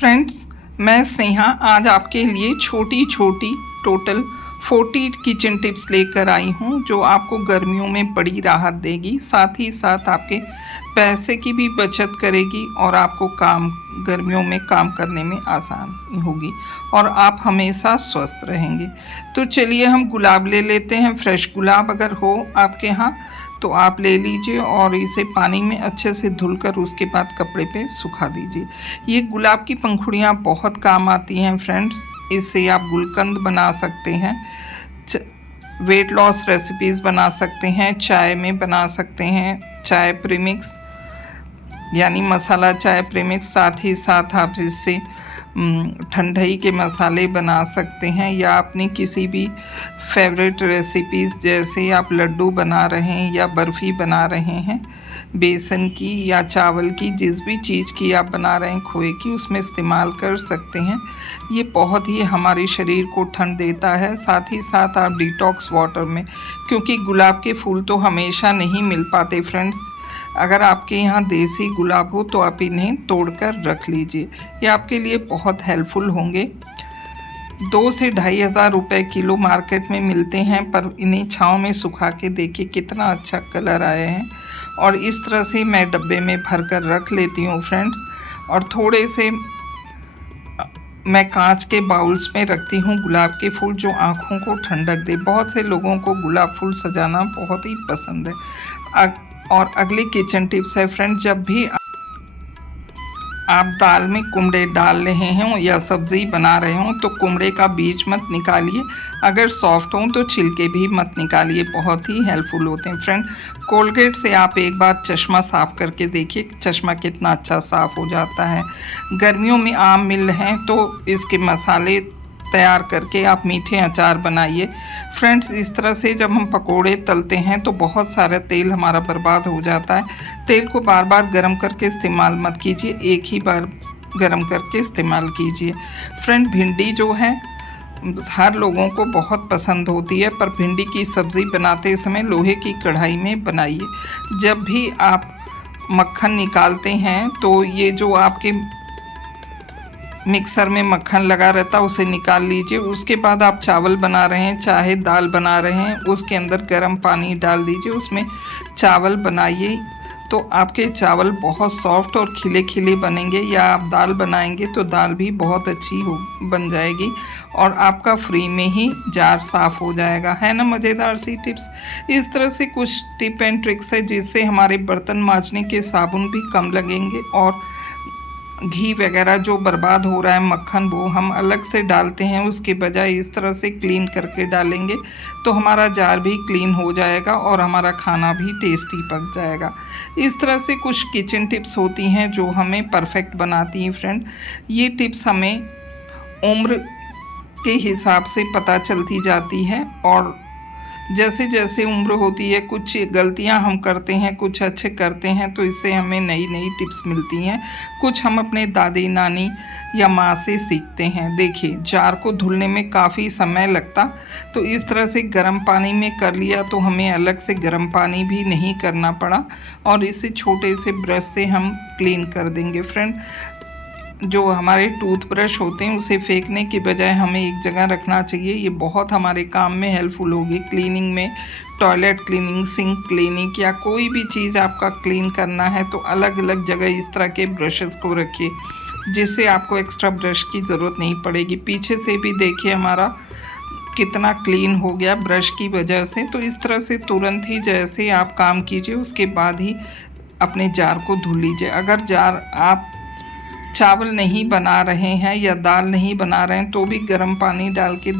Friends, मैं स्नेहा आज आपके लिए छोटी छोटी टोटल 40 किचन टिप्स लेकर आई हूँ जो आपको गर्मियों में बड़ी राहत देगी, साथ ही साथ आपके पैसे की भी बचत करेगी और आपको गर्मियों में काम करने में आसानी होगी और आप हमेशा स्वस्थ रहेंगे। तो चलिए हम गुलाब ले लेते हैं। फ्रेश गुलाब अगर हो आपके यहाँ तो आप ले लीजिए और इसे पानी में अच्छे से धुलकर उसके बाद कपड़े पे सुखा दीजिए। ये गुलाब की पंखुड़ियाँ बहुत काम आती हैं फ्रेंड्स। इससे आप गुलकंद बना सकते हैं, वेट लॉस रेसिपीज़ बना सकते हैं, चाय में बना सकते हैं, चाय प्रीमिक्स यानी मसाला चाय प्रीमिक्स। साथ ही साथ आप इससे ठंडाई के मसाले बना सकते हैं या अपनी किसी भी फेवरेट रेसिपीज़ जैसे आप लड्डू बना रहे हैं या बर्फ़ी बना रहे हैं बेसन की या चावल की, जिस भी चीज़ की आप बना रहे हैं खोए की, उसमें इस्तेमाल कर सकते हैं। ये बहुत ही हमारे शरीर को ठंड देता है। साथ ही साथ आप डिटॉक्स वाटर में, क्योंकि गुलाब के फूल तो हमेशा नहीं मिल पाते फ्रेंड्स, अगर आपके यहाँ देसी गुलाब हो तो आप इन्हें तोड़कर रख लीजिए, ये आपके लिए बहुत हेल्पफुल होंगे। 2 से 2,500 रुपये किलो मार्केट में मिलते हैं, पर इन्हें छाँव में सुखा के देखिए कितना अच्छा कलर आए हैं। और इस तरह से मैं डब्बे में भर कर रख लेती हूँ फ्रेंड्स। और थोड़े से मैं कांच के बाउल्स में रखती हूँ गुलाब के फूल जो आँखों को ठंडक दे। बहुत से लोगों को गुलाब फूल सजाना बहुत ही पसंद है। और अगली किचन टिप्स है फ्रेंड्स, जब भी आप दाल में कुमड़े डाल रहे हों या सब्ज़ी बना रहे हों तो कुमड़े का बीज मत निकालिए, अगर सॉफ्ट हों तो छिलके भी मत निकालिए, बहुत ही हेल्पफुल होते हैं फ्रेंड। कोलगेट से आप एक बार चश्मा साफ़ करके देखिए, चश्मा कितना अच्छा साफ़ हो जाता है। गर्मियों में आम मिल रहे हैं तो इसके मसाले तैयार करके आप मीठे अचार बनाइए फ्रेंड्स। इस तरह से जब हम पकोड़े तलते हैं तो बहुत सारा तेल हमारा बर्बाद हो जाता है। तेल को बार बार गर्म करके इस्तेमाल मत कीजिए, एक ही बार गर्म करके इस्तेमाल कीजिए फ्रेंड। भिंडी जो है हर लोगों को बहुत पसंद होती है, पर भिंडी की सब्ज़ी बनाते समय लोहे की कढ़ाई में बनाइए। जब भी आप मक्खन निकालते हैं तो ये जो आपके मिक्सर में मक्खन लगा रहता है उसे निकाल लीजिए। उसके बाद आप चावल बना रहे हैं चाहे दाल बना रहे हैं, उसके अंदर गर्म पानी डाल दीजिए, उसमें चावल बनाइए तो आपके चावल बहुत सॉफ्ट और खिले खिले बनेंगे। या आप दाल बनाएंगे तो दाल भी बहुत अच्छी बन जाएगी और आपका फ्री में ही जार साफ़ हो जाएगा, है ना। मज़ेदार सी टिप्स। इस तरह से कुछ टिप एंड ट्रिक्स है जिससे हमारे बर्तन मांजने के साबुन भी कम लगेंगे और घी वगैरह जो बर्बाद हो रहा है, मक्खन, वो हम अलग से डालते हैं, उसके बजाय इस तरह से क्लीन करके डालेंगे तो हमारा जार भी क्लीन हो जाएगा और हमारा खाना भी टेस्टी पक जाएगा। इस तरह से कुछ किचन टिप्स होती हैं जो हमें परफेक्ट बनाती हैं फ्रेंड। ये टिप्स हमें उम्र के हिसाब से पता चलती जाती है और जैसे जैसे उम्र होती है कुछ गलतियां हम करते हैं, कुछ अच्छे करते हैं, तो इससे हमें नई नई टिप्स मिलती हैं। कुछ हम अपने दादी नानी या माँ से सीखते हैं। देखिए, जार को धुलने में काफ़ी समय लगता, तो इस तरह से गर्म पानी में कर लिया तो हमें अलग से गर्म पानी भी नहीं करना पड़ा और इसे छोटे से ब्रश से हम क्लीन कर देंगे फ्रेंड। जो हमारे टूथब्रश होते हैं उसे फेंकने के बजाय हमें एक जगह रखना चाहिए, ये बहुत हमारे काम में हेल्पफुल होगी। क्लीनिंग में टॉयलेट क्लीनिंग, सिंक क्लीनिंग या कोई भी चीज़ आपका क्लीन करना है तो अलग अलग जगह इस तरह के ब्रशेस को रखिए जिससे आपको एक्स्ट्रा ब्रश की ज़रूरत नहीं पड़ेगी। पीछे से भी देखिए हमारा कितना क्लीन हो गया ब्रश की वजह से। तो इस तरह से तुरंत ही जैसे आप काम कीजिए उसके बाद ही अपने जार को धुल लीजिए। अगर जार आप चावल नहीं बना रहे हैं या दाल नहीं बना रहे हैं तो भी गर्म पानी डाल के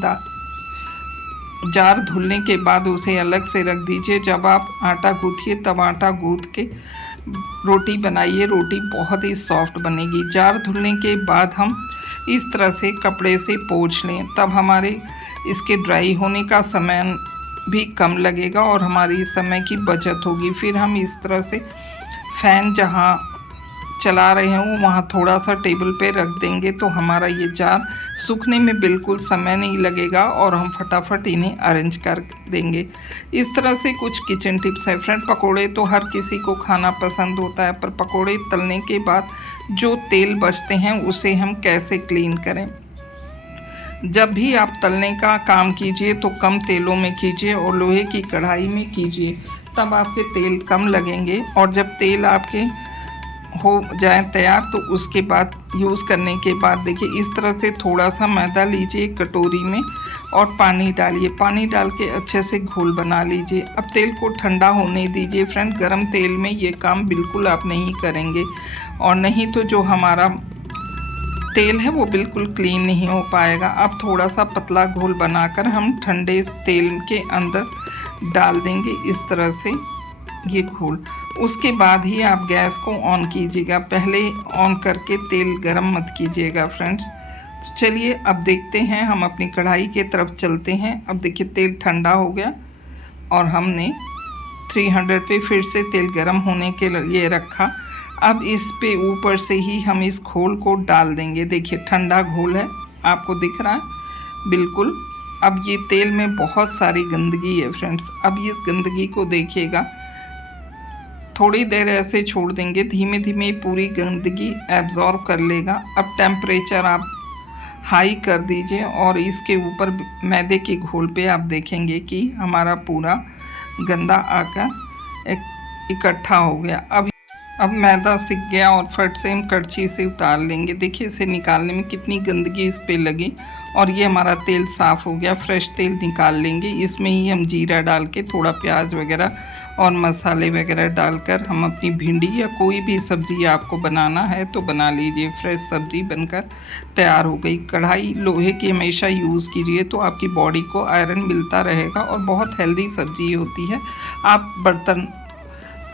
जार धुलने के बाद उसे अलग से रख दीजिए। जब आप आटा गूँथिए तब आटा गूँथ के रोटी बनाइए, रोटी बहुत ही सॉफ्ट बनेगी। जार धुलने के बाद हम इस तरह से कपड़े से पोंछ लें, तब हमारे इसके ड्राई होने का समय भी कम लगेगा और हमारी समय की बचत होगी। फिर हम इस तरह से फ़ैन जहाँ चला रहे हैं वहाँ थोड़ा सा टेबल पे रख देंगे तो हमारा ये जार सूखने में बिल्कुल समय नहीं लगेगा और हम फटाफट इन्हें अरेंज कर देंगे। इस तरह से कुछ किचन टिप्स हैं फ्रेंड। पकोड़े तो हर किसी को खाना पसंद होता है, पर पकोड़े तलने के बाद जो तेल बचते हैं उसे हम कैसे क्लीन करें। जब भी आप तलने का काम कीजिए तो कम तेलों में कीजिए और लोहे की कढ़ाई में कीजिए, तब आपके तेल कम लगेंगे। और जब तेल आपके हो जाए तैयार तो उसके बाद यूज़ करने के बाद देखिए इस तरह से थोड़ा सा मैदा लीजिए कटोरी में और पानी डालिए। पानी डाल के अच्छे से घोल बना लीजिए। अब तेल को ठंडा होने दीजिए। फ्रेंड, गरम तेल में ये काम बिल्कुल आप नहीं करेंगे और नहीं तो जो हमारा तेल है वो बिल्कुल क्लीन नहीं हो पाएगा। अब थोड़ा सा पतला घोल बनाकर हम ठंडे तेल के अंदर डाल देंगे इस तरह से ये घोल। उसके बाद ही आप गैस को ऑन कीजिएगा, पहले ऑन करके तेल गरम मत कीजिएगा फ्रेंड्स। तो चलिए अब देखते हैं, हम अपनी कढ़ाई के तरफ चलते हैं। अब देखिए तेल ठंडा हो गया और हमने 300 पे फिर से तेल गरम होने के लिए रखा। अब इस पे ऊपर से ही हम इस घोल को डाल देंगे। देखिए ठंडा घोल है, आपको दिख रहा है बिल्कुल। अब ये तेल में बहुत सारी गंदगी है फ्रेंड्स। अब इस गंदगी को देखिएगा, थोड़ी देर ऐसे छोड़ देंगे, धीमे धीमे पूरी गंदगी एब्जॉर्ब कर लेगा। अब टेम्परेचर आप हाई कर दीजिए और इसके ऊपर मैदे के घोल पे आप देखेंगे कि हमारा पूरा गंदा आकर इकट्ठा हो गया। अब मैदा सीख गया और फट से हम कड़छी से उतार लेंगे। देखिए इसे निकालने में कितनी गंदगी इस पे लगी और ये हमारा तेल साफ़ हो गया। फ्रेश तेल निकाल लेंगे। इसमें ही हम जीरा डाल के थोड़ा प्याज वगैरह और मसाले वगैरह डालकर हम अपनी भिंडी या कोई भी सब्ज़ी आपको बनाना है तो बना लीजिए। फ्रेश सब्ज़ी बनकर तैयार हो गई। कढ़ाई लोहे की हमेशा यूज़ कीजिए तो आपकी बॉडी को आयरन मिलता रहेगा और बहुत हेल्दी सब्ज़ी होती है। आप बर्तन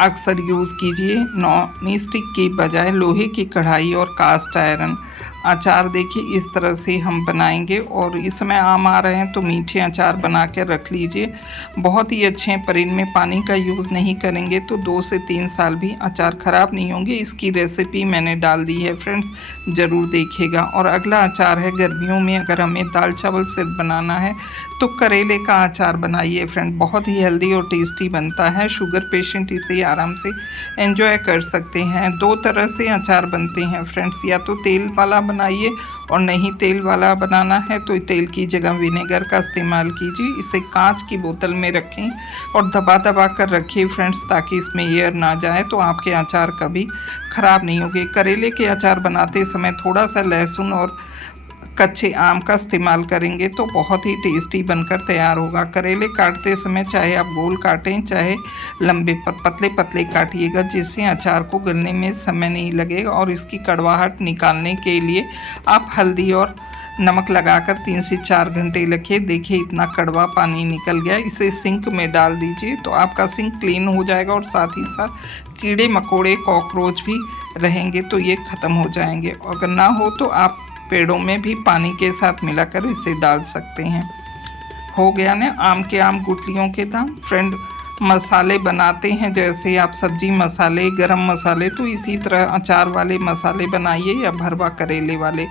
अक्सर यूज़ कीजिए नॉन स्टिक की बजाय लोहे की कढ़ाई और कास्ट आयरन। अचार देखिए इस तरह से हम बनाएंगे और इस समय आम आ रहे हैं तो मीठे अचार बना के रख लीजिए, बहुत ही अच्छे हैं। पर इनमें पानी का यूज़ नहीं करेंगे तो 2 से 3 साल भी अचार ख़राब नहीं होंगे। इसकी रेसिपी मैंने डाल दी है फ्रेंड्स, ज़रूर देखिएगा। और अगला अचार है गर्मियों में अगर हमें दाल चावल सिर्फ बनाना है तो करेले का अचार बनाइए फ्रेंड, बहुत ही हेल्दी और टेस्टी बनता है। शुगर पेशेंट इसे आराम से एंजॉय कर सकते हैं। 2 तरह से अचार बनते हैं फ्रेंड्स, या तो तेल वाला बनाइए और नहीं तेल वाला बनाना है तो तेल की जगह विनेगर का इस्तेमाल कीजिए। इसे कांच की बोतल में रखें और दबा दबा कर रखिए फ्रेंड्स, ताकि इसमें एयर ना जाए तो आपके अचार कभी ख़राब नहीं होंगे। करेले के अचार बनाते समय थोड़ा सा लहसुन और कच्चे आम का इस्तेमाल करेंगे तो बहुत ही टेस्टी बनकर तैयार होगा। करेले काटते समय चाहे आप गोल काटें चाहे लंबे पर पतले पतले काटिएगा, जिससे अचार को गलने में समय नहीं लगेगा। और इसकी कड़वाहट निकालने के लिए आप हल्दी और नमक लगाकर 3 से 4 घंटे रखिए। देखिए इतना कड़वा पानी निकल गया। इसे सिंक में डाल दीजिए तो आपका सिंक क्लीन हो जाएगा और साथ ही साथ कीड़े मकोड़े कॉकरोच भी रहेंगे तो ये ख़त्म हो जाएंगे। अगर ना हो तो आप पेड़ों में भी पानी के साथ मिलाकर इसे डाल सकते हैं। हो गया ना आम गुठलियों के दाम। फ्रेंड, मसाले बनाते हैं जैसे आप सब्जी मसाले, गरम मसाले, तो इसी तरह अचार वाले मसाले बनाइए या भरवा करेले वाले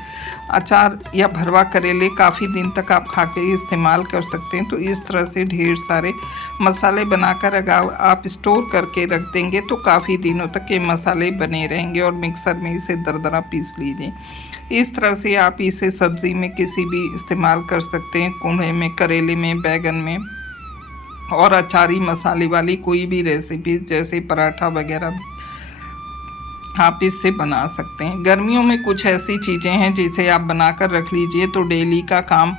अचार या भरवा करेले काफ़ी दिन तक आप खा के इस्तेमाल कर सकते हैं। तो इस तरह से ढेर सारे मसाले बनाकर अगर आप स्टोर करके रख देंगे तो काफ़ी दिनों तक ये मसाले बने रहेंगे। और मिक्सर में इसे दरदरा पीस लीजिए। इस तरह से आप इसे सब्ज़ी में किसी भी इस्तेमाल कर सकते हैं, कुंडे में, करेले में, बैगन में। और अचारी मसाले वाली कोई भी रेसिपी जैसे पराठा वगैरह भी आप इससे बना सकते हैं। गर्मियों में कुछ ऐसी चीज़ें हैं जिसे आप बनाकर रख लीजिए तो डेली का काम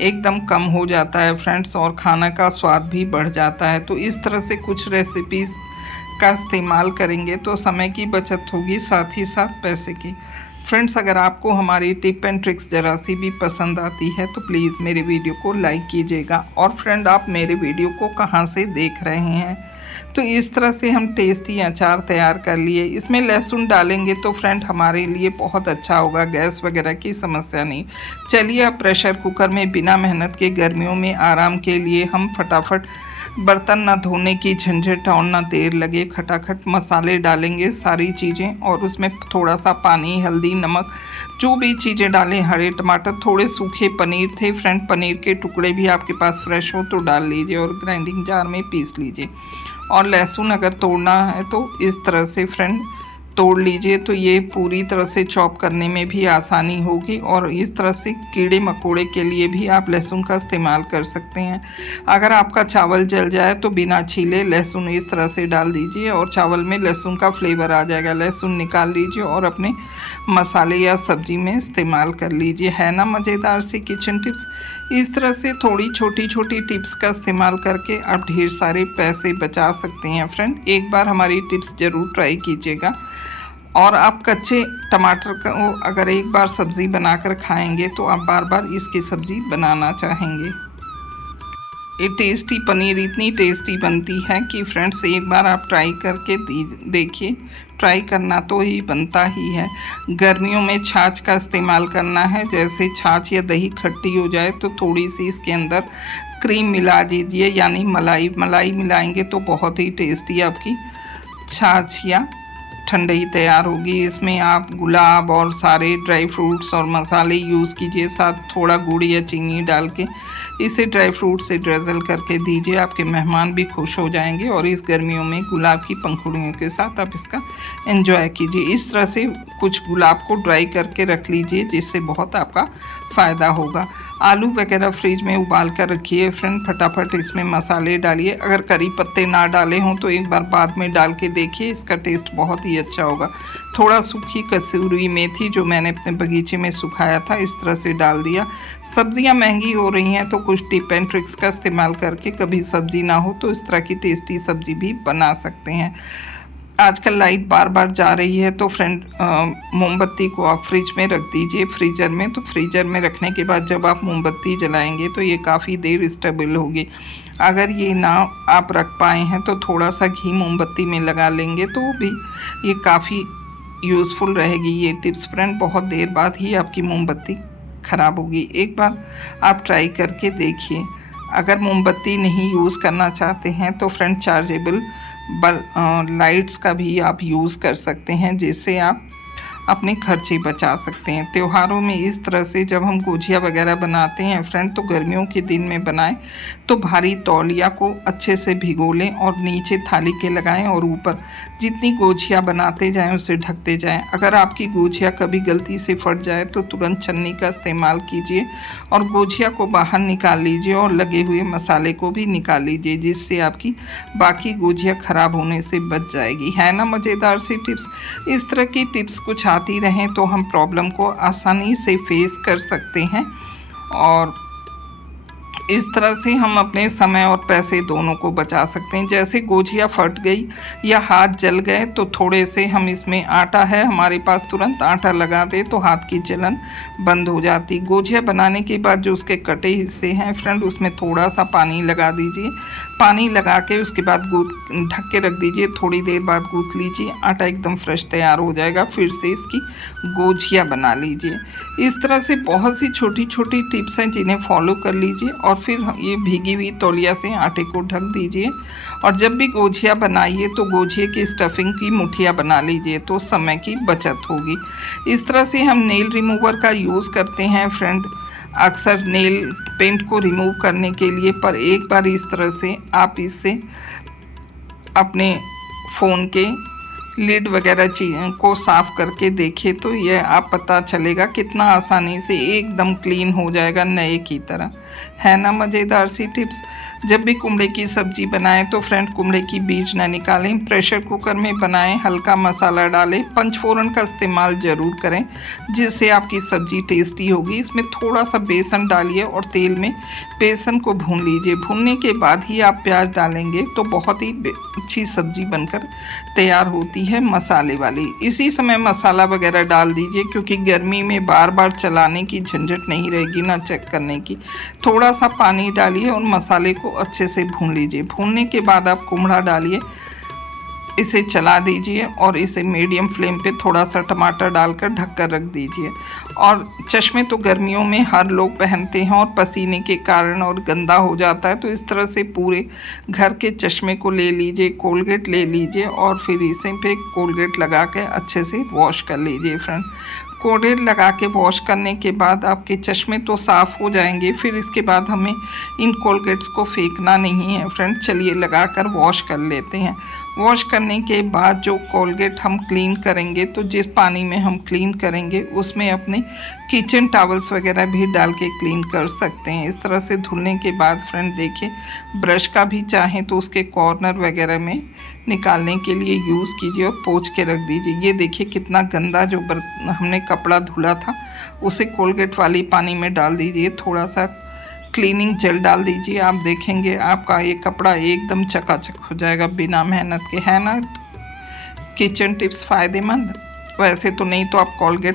एकदम कम हो जाता है फ्रेंड्स, और खाना का स्वाद भी बढ़ जाता है। तो इस तरह से कुछ रेसिपीज़ का इस्तेमाल करेंगे तो समय की बचत होगी, साथ ही साथ पैसे की। फ्रेंड्स, अगर आपको हमारी टिप एंड ट्रिक्स ज़रा सी भी पसंद आती है तो प्लीज़ मेरे वीडियो को लाइक कीजिएगा। और फ्रेंड, आप मेरे वीडियो को कहाँ से देख रहे हैं? तो इस तरह से हम टेस्टी अचार तैयार कर लिए। इसमें लहसुन डालेंगे तो फ्रेंड हमारे लिए बहुत अच्छा होगा, गैस वगैरह की समस्या नहीं। चलिए अब प्रेशर कुकर में बिना मेहनत के गर्मियों में आराम के लिए हम फटाफट बर्तन ना धोने की झंझट और ना देर लगे, खटाखट मसाले डालेंगे सारी चीज़ें और उसमें थोड़ा सा पानी, हल्दी, नमक, जो भी चीज़ें डालें, हरे टमाटर, थोड़े सूखे पनीर थे फ्रेंड, पनीर के टुकड़े भी आपके पास फ्रेश हो तो डाल लीजिए और ग्राइंडिंग जार में पीस लीजिए। और लहसुन अगर तोड़ना है तो इस तरह से फ्रेंड तोड़ लीजिए तो ये पूरी तरह से चॉप करने में भी आसानी होगी। और इस तरह से कीड़े मकोड़े के लिए भी आप लहसुन का इस्तेमाल कर सकते हैं। अगर आपका चावल जल जाए तो बिना छीले लहसुन इस तरह से डाल दीजिए और चावल में लहसुन का फ्लेवर आ जाएगा। लहसुन निकाल लीजिए और अपने मसाले या सब्जी में इस्तेमाल कर लीजिए। है ना मज़ेदार सी किचन टिप्स। इस तरह से थोड़ी छोटी छोटी टिप्स का इस्तेमाल करके आप ढेर सारे पैसे बचा सकते हैं फ्रेंड। एक बार हमारी टिप्स ज़रूर ट्राई कीजिएगा। और आप कच्चे टमाटर का अगर एक बार सब्ज़ी बनाकर खाएंगे तो आप बार बार इसकी सब्ज़ी बनाना चाहेंगे। ये टेस्टी पनीर इतनी टेस्टी बनती है कि फ्रेंड्स एक बार आप ट्राई करके देखिए। ट्राई करना तो ही बनता ही है। गर्मियों में छाछ का इस्तेमाल करना है। जैसे छाछ या दही खट्टी हो जाए तो थोड़ी सी इसके अंदर क्रीम मिला दीजिए, यानी मलाई मिलाएंगे तो बहुत ही टेस्टी आपकी छाछ या ठंडई तैयार होगी। इसमें आप गुलाब और सारे ड्राई फ्रूट्स और मसाले यूज़ कीजिए। साथ थोड़ा गुड़ या चीनी डाल के इसे ड्राई फ्रूट से ड्रेजल करके दीजिए। आपके मेहमान भी खुश हो जाएंगे और इस गर्मियों में गुलाब की पंखुड़ियों के साथ आप इसका एंजॉय कीजिए। इस तरह से कुछ गुलाब को ड्राई करके रख लीजिए जिससे बहुत आपका फ़ायदा होगा। आलू वगैरह फ्रिज में उबाल कर रखिए फ्रेंड। फटाफट इसमें मसाले डालिए। अगर करी पत्ते ना डाले हों तो एक बार बाद में डाल के देखिए, इसका टेस्ट बहुत ही अच्छा होगा। थोड़ा सूखी कसूरी मेथी जो मैंने अपने बगीचे में सुखाया था इस तरह से डाल दिया। सब्जियां महंगी हो रही हैं तो कुछ टिप एंड ट्रिक्स का इस्तेमाल करके कभी सब्जी ना हो तो इस तरह की टेस्टी सब्जी भी बना सकते हैं। आजकल लाइट बार बार जा रही है तो फ्रेंड मोमबत्ती को आप फ्रिज में रख दीजिए, फ्रीज़र में। तो फ्रीज़र में रखने के बाद जब आप मोमबत्ती जलाएंगे तो ये काफ़ी देर स्टेबल होगी। अगर ये ना आप रख पाए हैं तो थोड़ा सा घी मोमबत्ती में लगा लेंगे तो भी ये काफ़ी यूज़फुल रहेगी ये टिप्स फ्रेंड। बहुत देर बाद ही आपकी मोमबत्ती ख़राब होगी। एक बार आप ट्राई करके देखिए। अगर मोमबत्ती नहीं यूज़ करना चाहते हैं तो फ्रेंड चार्जेबल लाइट्स का भी आप यूज़ कर सकते हैं जिससे आप अपने खर्चे बचा सकते हैं। त्योहारों में इस तरह से जब हम गुजिया वगैरह बनाते हैं फ्रेंड तो गर्मियों के दिन में बनाएं तो भारी तौलिया को अच्छे से भिगो लें और नीचे थाली के लगाएं और ऊपर जितनी गोजिया बनाते जाएं उसे ढकते जाएं। अगर आपकी गोजिया कभी गलती से फट जाए तो तुरंत छन्नी का इस्तेमाल कीजिए और गोजिया को बाहर निकाल लीजिए और लगे हुए मसाले को भी निकाल लीजिए जिससे आपकी बाकी गोजिया ख़राब होने से बच जाएगी। है ना मज़ेदार सी टिप्स। इस तरह की टिप्स कुछ आती रहें तो हम प्रॉब्लम को आसानी से फेस कर सकते हैं और इस तरह से हम अपने समय और पैसे दोनों को बचा सकते हैं। जैसे गोजिया फट गई या हाथ जल गए तो थोड़े से हम इसमें आटा है हमारे पास, तुरंत आटा लगा दे तो हाथ की जलन बंद हो जाती। गोजिया बनाने के बाद जो उसके कटे हिस्से हैं फ्रेंड उसमें थोड़ा सा पानी लगा दीजिए। पानी लगा के उसके बाद ढक के रख दीजिए। थोड़ी देर बाद गूँथ लीजिए, आटा एकदम फ्रेश तैयार हो जाएगा। फिर से इसकी गोजिया बना लीजिए। इस तरह से बहुत सी छोटी छोटी टिप्स हैं जिन्हें फॉलो कर लीजिए और फिर ये भीगी हुई तौलिया से आटे को ढक दीजिए। और जब भी गोजिया बनाइए तो गोजिए की स्टफिंग की मुठिया बना लीजिए तो समय की बचत होगी। इस तरह से हम नेल रिमूवर का यूज़ करते हैं फ्रेंड अक्सर नेल पेंट को रिमूव करने के लिए, पर एक बार इस तरह से आप इससे अपने फ़ोन के लिड वगैरह चीज़ों को साफ़ करके देखिए तो यह आप पता चलेगा कितना आसानी से एकदम क्लीन हो जाएगा नए की तरह। है ना मज़ेदार सी टिप्स। जब भी कुमड़े की सब्ज़ी बनाएं तो फ्रेंड कुमड़े की बीज ना निकालें, प्रेशर कुकर में बनाएं, हल्का मसाला डालें, पंचफोरन का इस्तेमाल ज़रूर करें जिससे आपकी सब्ज़ी टेस्टी होगी। इसमें थोड़ा सा बेसन डालिए और तेल में बेसन को भून लीजिए। भूनने के बाद ही आप प्याज डालेंगे तो बहुत ही अच्छी सब्ज़ी बनकर तैयार होती है मसाले वाली। इसी समय मसाला वगैरह डाल दीजिए क्योंकि गर्मी में बार बार चलाने की झंझट नहीं रहेगी ना चेक करने की। थोड़ा सा पानी डालिए और मसाले को अच्छे से भून लीजिए। भूनने के बाद आप कुमड़ा डालिए, इसे चला दीजिए और इसे मीडियम फ्लेम पे थोड़ा सा टमाटर डालकर ढककर रख दीजिए। और चश्मे तो गर्मियों में हर लोग पहनते हैं और पसीने के कारण और गंदा हो जाता है, तो इस तरह से पूरे घर के चश्मे को ले लीजिए, कोलगेट ले लीजिए और फिर इसे पे कोलगेट लगा के अच्छे से वॉश कर लीजिए फ्रेंड। कोलगेट लगा के वॉश करने के बाद आपके चश्मे तो साफ़ हो जाएंगे। फिर इसके बाद हमें इन कोलगेट्स को फेंकना नहीं है फ्रेंड। चलिए लगा कर वॉश कर लेते हैं। वॉश करने के बाद जो कोलगेट हम क्लीन करेंगे, तो जिस पानी में हम क्लीन करेंगे उसमें अपने किचन टॉवल्स वगैरह भी डाल के क्लीन कर सकते हैं। इस तरह से धुलने के बाद फ्रेंड देखिए, ब्रश का भी चाहें तो उसके कॉर्नर वगैरह में निकालने के लिए यूज़ कीजिए और पोंछ के रख दीजिए। ये देखिए कितना गंदा जो हमने कपड़ा धुला था उसे कोलगेट वाली पानी में डाल दीजिए, थोड़ा सा क्लीनिंग जेल डाल दीजिए। आप देखेंगे आपका ये कपड़ा एकदम चकाचक हो जाएगा बिना मेहनत के। है ना किचन टिप्स फ़ायदेमंद? वैसे तो नहीं तो आप कोलगेट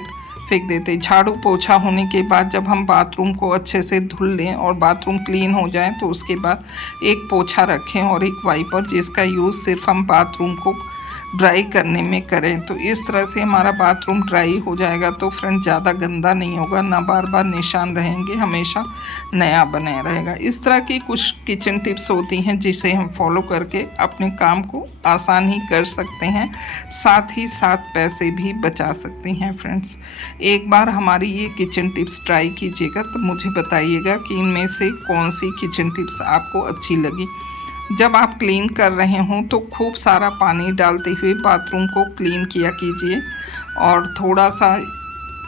फेंक देते। झाड़ू पोछा होने के बाद जब हम बाथरूम को अच्छे से धुल लें और बाथरूम क्लीन हो जाए तो उसके बाद एक पोछा रखें और एक वाइपर, जिसका यूज़ सिर्फ हम बाथरूम को ड्राई करने में करें। तो इस तरह से हमारा बाथरूम ड्राई हो जाएगा तो फ्रेंड ज़्यादा गंदा नहीं होगा, ना बार बार निशान रहेंगे, हमेशा नया बने रहेगा। इस तरह की कुछ किचन टिप्स होती हैं जिसे हम फॉलो करके अपने काम को आसान ही कर सकते हैं, साथ ही साथ पैसे भी बचा सकते हैं। फ्रेंड्स, एक बार हमारी ये किचन टिप्स ट्राई कीजिएगा तो मुझे बताइएगा कि इनमें से कौन सी किचन टिप्स आपको अच्छी लगी। जब आप क्लीन कर रहे हों तो खूब सारा पानी डालते हुए बाथरूम को क्लीन किया कीजिए और थोड़ा सा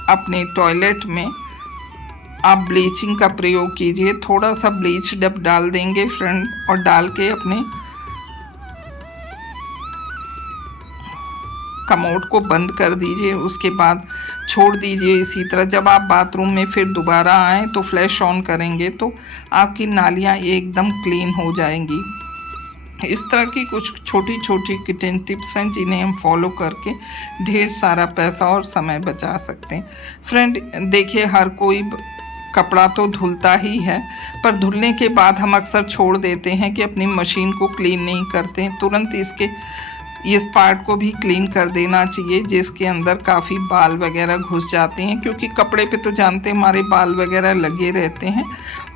अपने टॉयलेट में आप ब्लीचिंग का प्रयोग कीजिए। थोड़ा सा ब्लीच जब डाल देंगे फ्रेंड और डाल के अपने कमोड को बंद कर दीजिए, उसके बाद छोड़ दीजिए इसी तरह। जब आप बाथरूम में फिर दोबारा आएँ तो फ्लैश ऑन करेंगे तो आपकी नालियाँ एकदम क्लीन हो जाएंगी। इस तरह की कुछ छोटी छोटी किचन टिप्स हैं जिन्हें हम फॉलो करके ढेर सारा पैसा और समय बचा सकते हैं। फ्रेंड देखिए, हर कोई कपड़ा तो धुलता ही है, पर धुलने के बाद हम अक्सर छोड़ देते हैं कि अपनी मशीन को क्लीन नहीं करते। तुरंत इस पार्ट को भी क्लीन कर देना चाहिए जिसके अंदर काफ़ी बाल वगैरह घुस जाते हैं, क्योंकि कपड़े पे तो जानते हैं हमारे बाल वगैरह लगे रहते हैं,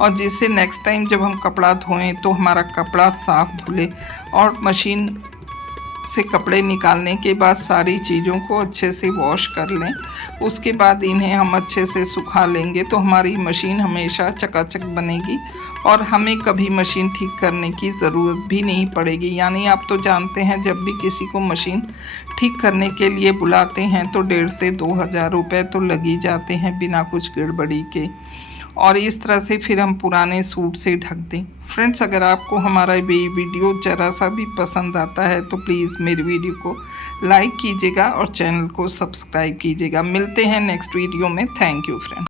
और जिससे नेक्स्ट टाइम जब हम कपड़ा धोएं तो हमारा कपड़ा साफ़ धुले। और मशीन से कपड़े निकालने के बाद सारी चीज़ों को अच्छे से वॉश कर लें, उसके बाद इन्हें हम अच्छे से सुखा लेंगे तो हमारी मशीन हमेशा चकाचक बनेगी और हमें कभी मशीन ठीक करने की ज़रूरत भी नहीं पड़ेगी। यानी आप तो जानते हैं जब भी किसी को मशीन ठीक करने के लिए बुलाते हैं तो 1,500 से 2,000 रुपये तो लग ही जाते हैं बिना कुछ गड़बड़ी के, और इस तरह से फिर हम पुराने सूट से ढक दें। फ्रेंड्स, अगर आपको हमारा ये वीडियो ज़रा सा भी पसंद आता है तो प्लीज़ मेरी वीडियो को लाइक कीजिएगा और चैनल को सब्सक्राइब कीजिएगा। मिलते हैं नेक्स्ट वीडियो में। Thank you friends.